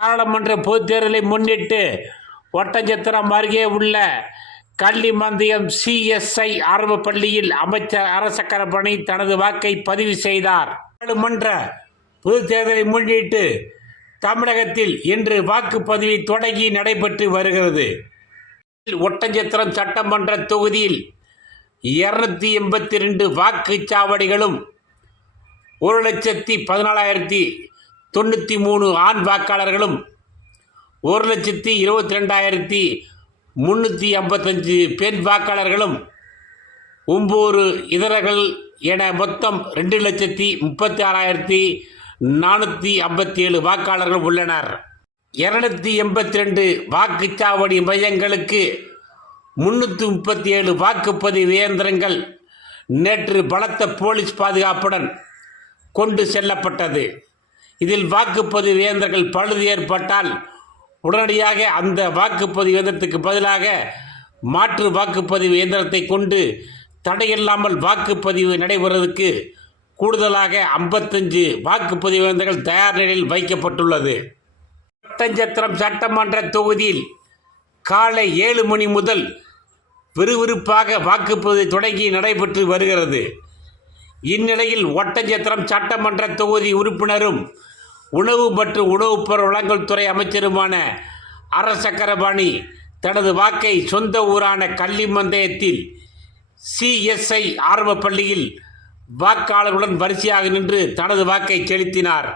நாடாளுமன்ற பொதுத் தேர்தலை முன்னிட்டு ஒட்டஞ்சத்திரம் அருகே உள்ள கள்ளிமந்தியம் சிஎஸ்ஐ ஆரம்ப பள்ளியில் அமைச்சர் அரசக்கரப்பணி தனது வாக்கை பதிவு செய்தார். நாடாளுமன்ற பொதுத் தேர்தலை முன்னிட்டு தமிழகத்தில் இன்று வாக்குப்பதிவு தொடங்கி நடைபெற்று வருகிறது. ஒட்டஞ்சத்திரம் சட்டமன்ற தொகுதியில் இருநூத்தி எண்பத்தி ரெண்டு வாக்குச்சாவடிகளும் ஒரு லட்சத்தி பதினாலாயிரத்தி தொண்ணூற்றி மூணு ஆண் வாக்காளர்களும் ஒரு லட்சத்தி இருபத்தி ரெண்டாயிரத்தி முந்நூற்றி ஐம்பத்தஞ்சு பெண் வாக்காளர்களும் ஒம்பது இதரர்கள் என மொத்தம் ரெண்டு லட்சத்தி முப்பத்தி ஆறாயிரத்தி நானூற்றி ஐம்பத்தி ஏழு வாக்காளர்கள் உள்ளனர். இரநூத்தி எண்பத்தி ரெண்டு வாக்குச்சாவடி மையங்களுக்கு முன்னூற்றி முப்பத்தி ஏழு வாக்குப்பதிவு இயந்திரங்கள் நேற்று பலத்த போலீஸ் பாதுகாப்புடன் கொண்டு செல்லப்பட்டது. இதில் வாக்குப்பதிவு இயந்திரங்கள் பழுது ஏற்பட்டால் உடனடியாக அந்த வாக்குப்பதிவு இயந்திரத்துக்கு பதிலாக மாற்று வாக்குப்பதிவு இயந்திரத்தை கொண்டு தடையில்லாமல் வாக்குப்பதிவு நடைபெறுவதற்கு கூடுதலாக ஐம்பத்தஞ்சு வாக்குப்பதிவு இயந்திரங்கள் தயார் நிலையில் வைக்கப்பட்டுள்ளது. ஒட்டஞ்சத்திரம் சட்டமன்ற தொகுதியில் காலை ஏழு மணி முதல் விறுவிறுப்பாக வாக்குப்பதிவு தொடங்கி நடைபெற்று வருகிறது. இந்நிலையில் ஒட்டஞ்சத்திரம் சட்டமன்ற தொகுதி உறுப்பினரும் உணவு மற்றும் உணவுப் பொருள் வழங்கல் துறை அமைச்சருமான அரசக்கரபாணி தனது வாக்கை சொந்த ஊரான கள்ளிமந்தயத்தில் சிஎஸ்ஐ ஆரம்ப பள்ளியில் வாக்காளர்களுடன் வரிசையாக நின்று தனது வாக்கை செலுத்தினார்.